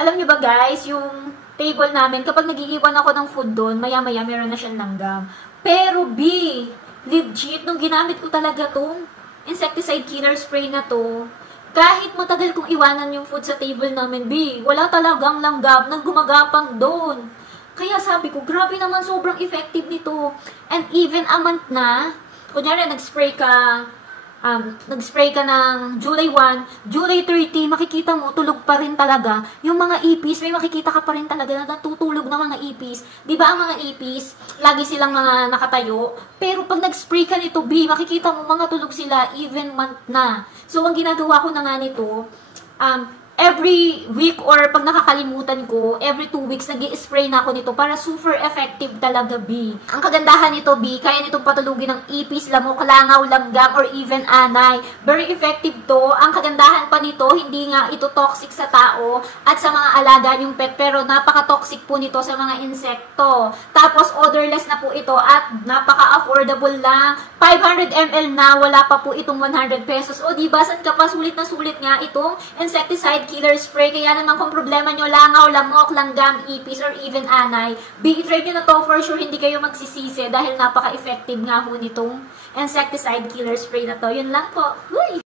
Alam nyo ba guys, yung table namin, kapag nagiiwan ako ng food doon, maya-maya meron na siyang langgam. Pero B, legit, nung ginamit ko talaga tong insecticide killer spray na to, kahit matagal kong iwanan yung food sa table namin, B, wala talagang langgam nang gumagapang doon. Kaya sabi ko, grabe naman, sobrang effective nito. And even a month na, kunyari nag-spray ka ng July 1, July 30, makikita mo, tulog pa rin talaga. Yung mga ipis, may makikita ka pa rin talaga na natutulog na mga ipis. Di ba ang mga ipis, lagi silang mga nakatayo? Pero pag nag-spray ka nito, B, makikita mo, mga tulog sila, even month na. So, ang ginagawa ko na nga nito, every week or pag nakakalimutan ko, every 2 weeks, nag-i-spray na ako nito para super effective talaga, B. Ang kagandahan nito, B, kaya nitong patulugin ng ipis, lamok, langaw, langgam, or even anay. Very effective to. Ang kagandahan pa nito, hindi nga ito toxic sa tao at sa mga alaga yung pet, pero napaka-toxic po nito sa mga insekto. Tapos, odorless na po ito at napaka-affordable lang. 500 ml na, wala pa po itong 100 pesos. O, diba, saan ka pa, sulit na sulit nga itong insecticide killer spray. Kaya naman kung problema nyo, langaw, lamok, langgam, ipis, or even anay, i-try nyo na to, for sure hindi kayo magsisisi dahil napaka-effective nga ho nitong insecticide killer spray na to. Yun lang po. Uy!